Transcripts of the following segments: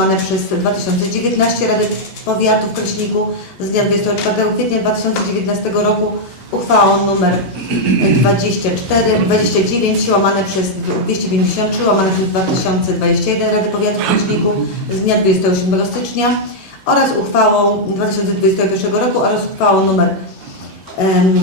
łamane przez 2019 Rady Powiatu w Kraśniku. Z dnia 24 kwietnia 2019 roku uchwałą nr 24, 29 łamane przez 253 łamane przez 2021 Rady Powiatu w Kraśniku z dnia 27 stycznia oraz uchwałą 2021 roku oraz uchwałą nr em,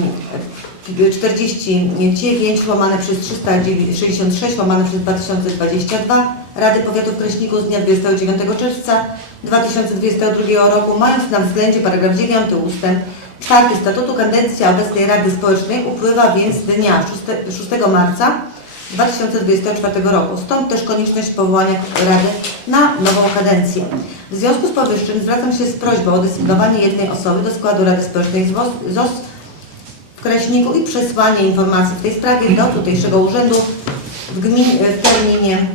49 łamane przez 366 łamane przez 2022 Rady Powiatu w Kraśniku z dnia 29 czerwca 2022 roku, mając na względzie paragraf 9 ustęp 4 statutu, kadencja obecnej Rady Społecznej upływa więc dnia 6, 6 marca 2024 roku. Stąd też konieczność powołania Rady na nową kadencję. W związku z powyższym zwracam się z prośbą o desygnowanie jednej osoby do składu Rady Społecznej ZOS w Kraśniku i przesłanie informacji w tej sprawie do tutejszego urzędu w, gmin, w terminie.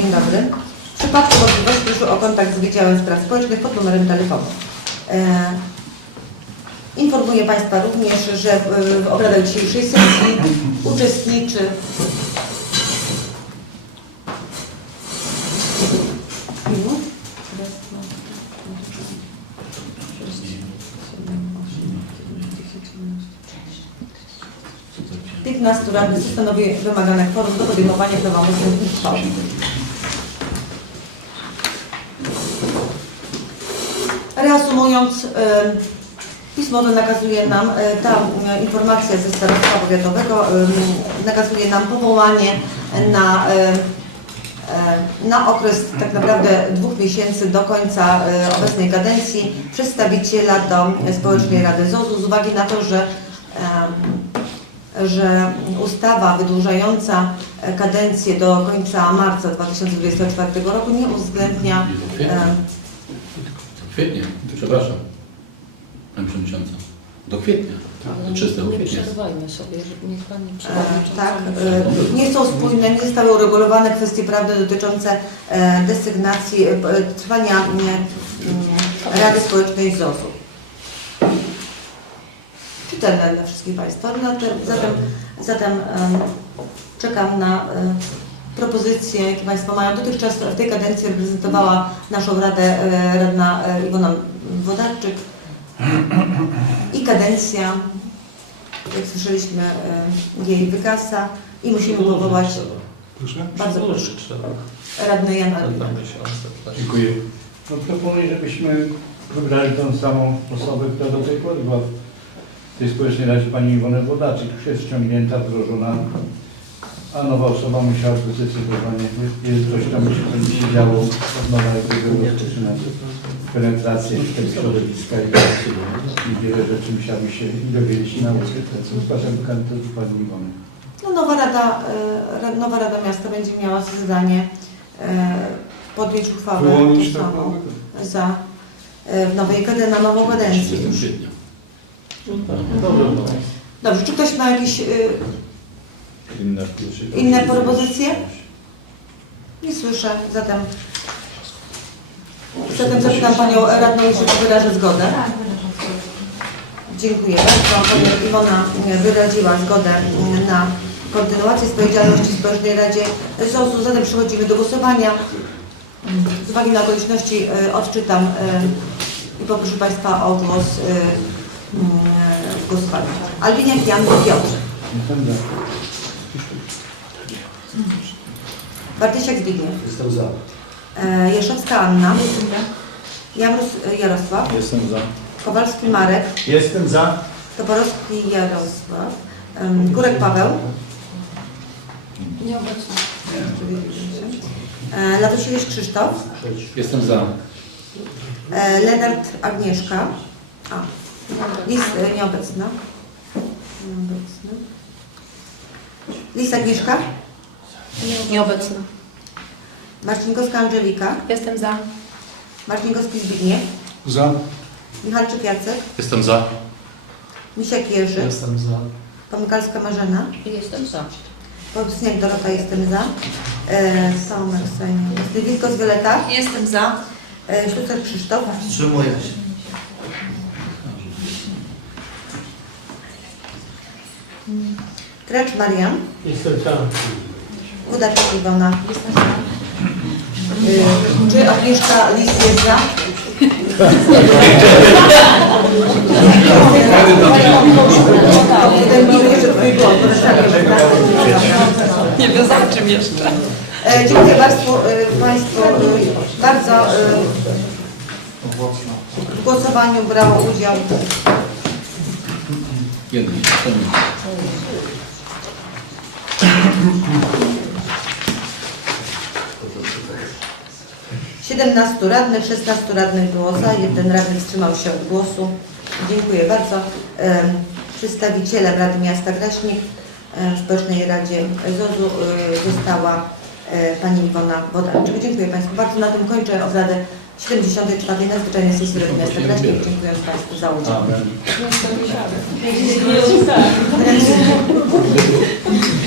Dzień dobry. W przypadku możliwości proszę o kontakt z Wydziałem Spraw Społecznych pod numerem telefonu. E, informuję Państwa również, że w, obradach dzisiejszej sesji uczestniczy. 15 radnych stanowi wymagane kworum do podejmowania prawomocnych uchwał. Reasumując, pismo to nakazuje nam, e, ta informacja ze starostwa powiatowego nakazuje nam powołanie na, e, na okres tak naprawdę dwóch miesięcy do końca e, obecnej kadencji przedstawiciela do Społecznej Rady ZOZ-u z uwagi na to, że że ustawa wydłużająca kadencję do końca marca 2024 roku nie uwzględnia Kwietnia, przepraszam. Pani Przewodnicząca. Do kwietnia. Do 30 Nie kwietnia. przerywajmy sobie, żeby niech Pani E, Przewodnicząca... Tak, e, nie są spójne, nie zostały uregulowane kwestie prawne dotyczące e, desygnacji, e, p- trwania e, mm, Rady Społecznej ZOZ-u. Czytelne dla wszystkich Państwa. Zatem, zatem, zatem em, czekam na e, propozycje, jakie Państwo mają. Dotychczas w tej kadencji reprezentowała naszą Radę e, radna e, Iwona Wodarczyk i kadencja jak słyszeliśmy, e, jej wygasa i musimy powołać Proszę? bardzo proszę radny Jan Alwina. tak. Dziękuję. No proponuję, żebyśmy wybrali tą samą osobę, która do tej pory była w tej społecznej radzie, pani Iwonę Wodaczyk. Już jest ściągnięta, wdrożona, a nowa osoba musiałaby zdecydowanie, jest coś tam się będzie się działo od nowa, jakby rozpoczynać penetrację w tego środowiska i, i wiele rzeczy musiały się i dowiedzieć i nauczyć. Zgłaszam do kandydatu pani Iwony. No, nowa, rada, ra- nowa Rada Miasta będzie miała za zadanie e, podjąć uchwałę Wyłonić tak za w nowej kadencji, na nową kadencję 30 już. kwietnia. Dobry. Dobrze, czy ktoś ma jakieś e, Inne inne propozycje? Nie słyszę, zatem zatem zapytam Panią Radną, jeśli wyrażę zgodę. Dziękuję bardzo. Pani Iwona wyraziła zgodę na kontynuację w Społecznej Radzie ZOS-u. Zatem przechodzimy do głosowania. Z uwagi na okoliczności e, odczytam e, i poproszę Państwa o głos e, w głosowaniu. Albiniak Jan Piotr. Jestem za. Bartysiak Zbigniew. Jestem za. E, Anna. Jamrus e, Jarosław. Jestem za. Kowalski Marek. Jestem za. Toporowski Jarosław. em, Górek Paweł. Nieobecna. E, Latosiewicz Krzysztof. Jestem za. E, Lenart Agnieszka. A, Lis e, nieobecna. Nieobecna. Lis Agnieszka. Nieobecna. Marcinkowska Angelika. Jestem za. Marcinkowski Zbigniew. Za. Michalczyk Jacek. Jestem za. Misiak Jerzy. Jestem za. Pomykalska Marzena. Jestem za. Powsniak Dorota jestem za. E, Somer Sejm. Stywicko z Wioleta. Jestem za. E, Ślucer Krzysztof. Wstrzymuję się. Trecz Marian. Jestem za. Wodaczek Iwona. Jestem za. Czy Agnieszka Lis jest za? Jeden mi jeszcze twój głos, Nie wystarczy jeszcze. E, Dziękuję Państwu, e, Państwu e, bardzo. W głosowaniu brało udział Jeden. 17 radnych, 16 radnych było za, jeden radny wstrzymał się od głosu. Dziękuję bardzo. Em, Przedstawicielem Rady Miasta Kraśnik e, w Społecznej Radzie ZOZ-u e, została e, Pani Iwona Wodarczyk. Dziękuję Państwu bardzo. Na tym kończę obradę 74. Nadzwyczajnej sesji Rady Miasta Kraśnik. Dziękuję Państwu za udział. Amen.